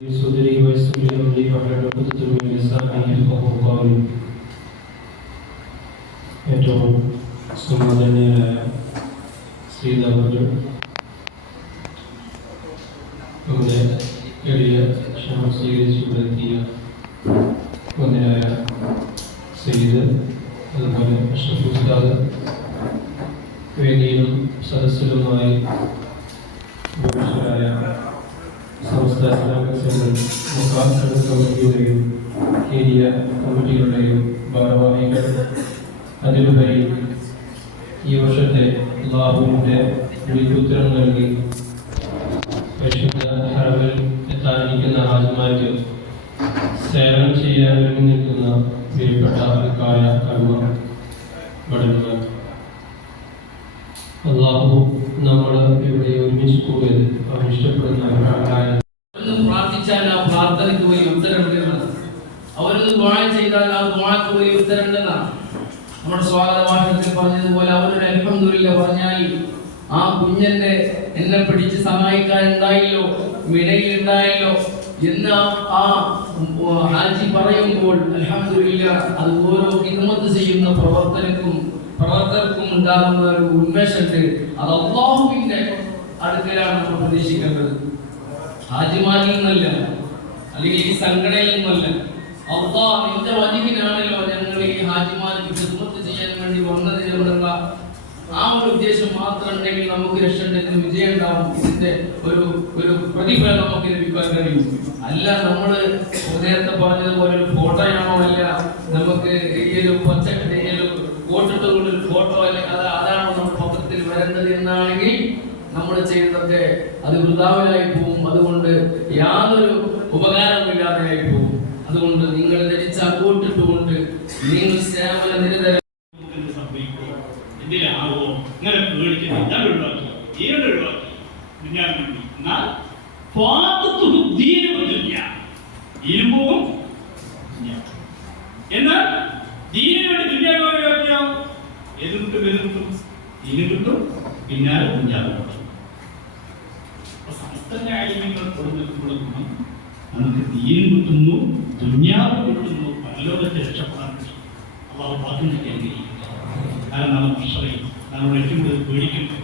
صدري ويسر لي امري واحلل عقدة من لساني يفقهوا قولي ഏറ്റവും സമാധാനീയരായ ശ്രീധവർകൾ നമ്മുടെ എളിയ ക്ഷമ സ്വീകരിച്ചു വരുത്തിയ ഒന്നിനായ സെയ്ത് അതുപോലെ അഷ്റഫ് ഉസ്താദ് വേദിയിലും സദസ്സിലുമായി കമ്മിറ്റിയുടെയും ഏരിയ കമ്മിറ്റികളുടെയും ഭാരവാഹികൾ. അതിലുപരി ഈ വർഷത്തെ അള്ളാഹുവിന്റെ വിളിക്കുത്തരം നൽകി ഹറവിൽ എത്താനിരിക്കുന്ന ഹാജിമാർക്ക് സേവനം ചെയ്യാൻ വേണ്ടി നിൽക്കുന്ന പ്രിയപ്പെട്ട കായ കർമ്മ പഠനങ്ങൾ അള്ളാഹു നമ്മൾ ഇവിടെ ഒരുമിച്ച് കൂടിയത് അവൻ ഇഷ്ടപ്പെടുന്ന പ്രാർത്ഥിച്ചാൽ ആ പ്രാർത്ഥനയ്ക്ക് വലിയ ഉത്തരമുണ്ടെന്നാണ് അവരൊന്ന് ദ്വാ ചെയ്താൽ ആ ദ്വാക്ക് വലിയ ഉത്തരമുണ്ടെന്നാണ് നമ്മുടെ സ്വാഗത ഭാഷണത്തിൽ പറഞ്ഞതുപോലെ അവരൊരു അൽഹംദുലില്ല പറഞ്ഞാൽ ആ കുഞ്ഞന്റെ എന്നെ പിടിച്ച് സഹായിക്കാൻ ഉണ്ടായില്ലോ വിടയിൽ എന്ന് ആ ഹാജി പറയുമ്പോൾ അലഹമില്ല അത് ഓരോ ഹിദ്മത്ത് ചെയ്യുന്ന പ്രവർത്തനക്കും പ്രവർത്തകർക്കും ഉണ്ടാകുന്ന ഒരു ഉന്മേഷമുണ്ട്. അത് അള്ളാഹുവിന്റെ അടുക്കലാണ് നമ്മൾ പ്രതീക്ഷിക്കേണ്ടത്. ഹാജിമാരിൽ നിന്നല്ല അല്ലെങ്കിൽ ഈ സംഘടനയിൽ നിന്നല്ല അള്ളാ നിന്റെ വജിവിനാണല്ലോ ഞങ്ങൾ ഈ ഹാജിമാർക്ക് ഹിദ്മത്ത് ചെയ്യാൻ വേണ്ടി വന്നത് എന്നുള്ള ആ ഒരു ഉദ്ദേശം മാത്രം ഉണ്ടെങ്കിൽ നമുക്ക് രക്ഷണ്ടെങ്കിൽ വിജയം ഉണ്ടാവും. ഇതിന്റെ ഒരു ഒരു പ്രതിഫലം നമുക്ക് ലഭിക്കാൻ കഴിയും. അല്ല നമ്മൾ നേരത്തെ പറഞ്ഞതുപോലെ ഒരു ഫോട്ടോയാണോ അല്ല നമുക്ക് ഈ ഒരു പച്ച ഈ ഒരു ഫോട്ടോ അല്ലെങ്കിൽ അത് അതാണോ നമ്മുടെ പത്രത്തിൽ വരേണ്ടത് എന്നാണെങ്കിൽ നമ്മൾ ജീവിതത്തെ അത് വൃതാവിലായി പോവും. അതുകൊണ്ട് യാതൊരു ഉപകാരമില്ലാതെയായി പോവും. അതുകൊണ്ട് നിങ്ങൾ ധരിച്ച കൊണ്ട് നിങ്ങൾ സേവന നിരതര ഇങ്ങനെ എന്നാൽ എന്നിട്ട് ദീനം. എന്നാൽ കിട്ടും കിട്ടും. പിന്നാലെ ദുനിയാവ് കിട്ടും അപ്പൊ സമസ്തന്റെ കൊടുക്കുമ്പോൾ നമുക്ക് ദീനും കിട്ടുന്നു ദുനിയാവ് കിട്ടുന്നു പരലോകത്തെ രക്ഷപ്പെടാൻ കഴിയും അള്ളാഹു ഭാഗ്യം അനുഗ്രഹിക്കുക കാരണം നാം അക്ഷരയും നമ്മൾ ഏറ്റവും കൂടുതൽ പേടിക്കുന്നത്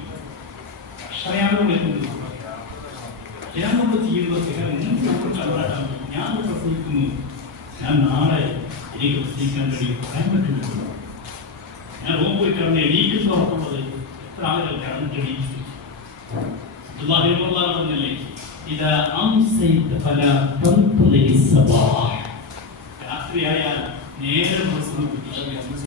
അക്ഷരയാണ് നമ്മൾ കൂടുതൽ ഞാൻ നമ്മൾ ചെയ്യുന്നതൊക്കെ നിങ്ങൾക്ക് കണ്ടാട്ടാണ് ഞാൻ പ്രസംഗിക്കുന്നു. ഞാൻ നാളെ എനിക്ക് പ്രസംഗിക്കാൻ കഴിയും. പറയാൻ പറ്റില്ല ഞാൻ റൂം പോയി കിടന്ന് എണീക്കുന്ന ഉറപ്പുള്ളത്. എത്ര ആളുകൾ കിടന്നിട്ട് എണീക്കുന്നു അള്ളാഹു പറഞ്ഞല്ലേ ഇത് അംസൈത ഫല തൻതുലി സബാഹ് രാത്രിയായാൽ നേരം പ്രസംഗിക്കും